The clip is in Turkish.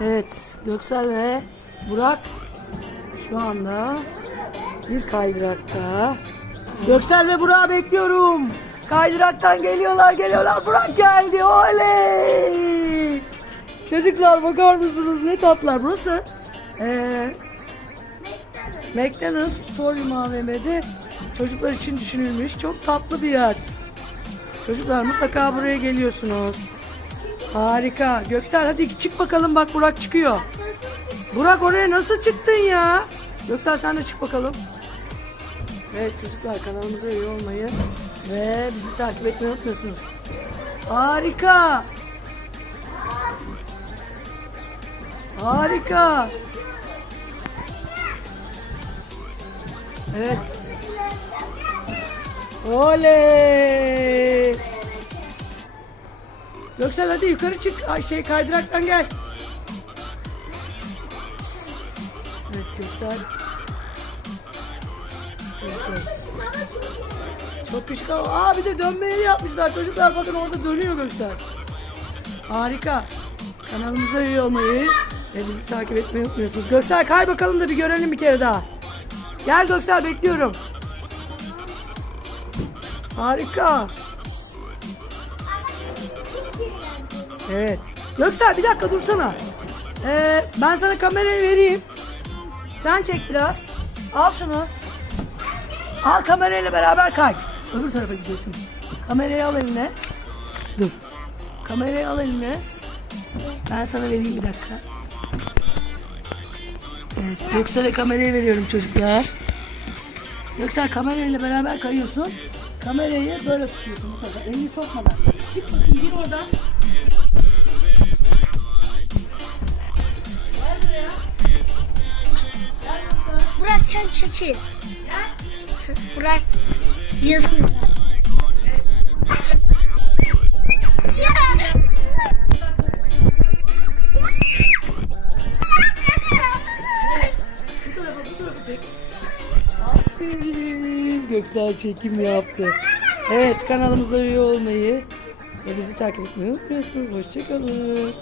Evet, Göksel ve Burak şu anda bir kaydırakta. Göksel ve Burak'ı bekliyorum. Kaydıraktan geliyorlar, geliyorlar. Burak geldi, oley! Çocuklar bakar mısınız ne tatlılar. Burası ee, McDonald's Storyum AVM'de çocuklar için düşünülmüş çok tatlı bir yer. Çocuklar mutlaka buraya geliyorsunuz. Harika. Göksel hadi çık bakalım bak Burak çıkıyor. Burak oraya nasıl çıktın ya? Göksel sen de çık bakalım. Evet çocuklar kanalımıza üye olmayı ve bizi takip etmeyi unutmuyorsunuz. Harika. Harika. Evet. Oley. Göksel hadi yukarı çık. Ay şey kaydıraktan gel. Evet Göksel. Evet. Çok küçük ama aa bir de dönme yeri yapmışlar. Çocuklar bakın orada dönüyor Göksel. Harika. Kanalımıza üye olmayı ve bizi takip etmeyi unutmuyorsunuz. Göksel kay bakalım da bir görelim bir kere daha. Gel Göksel bekliyorum. Harika. Evet. Göksel bir dakika dursana. Ee, ben sana kamerayı vereyim. Sen çek biraz. Al şunu. Al kamerayla beraber kay. Öbür tarafa gidiyorsun. Kamerayı al eline. Dur. Kamerayı al eline. Ben sana vereyim bir dakika. Evet, Göksel'e kamerayı veriyorum çocuklar. Göksel kamerayla beraber kayıyorsun. Kamerayı böyle tutuyorsun bu tarafa. Elini sokmadan. Çık bakayım gir oradan. Sen çekil. Burak yazın. Göksel çekim yaptı. Evet kanalımıza üye olmayı ve bizi takip etmeyi unutmuyorsunuz. Hoşçakalın.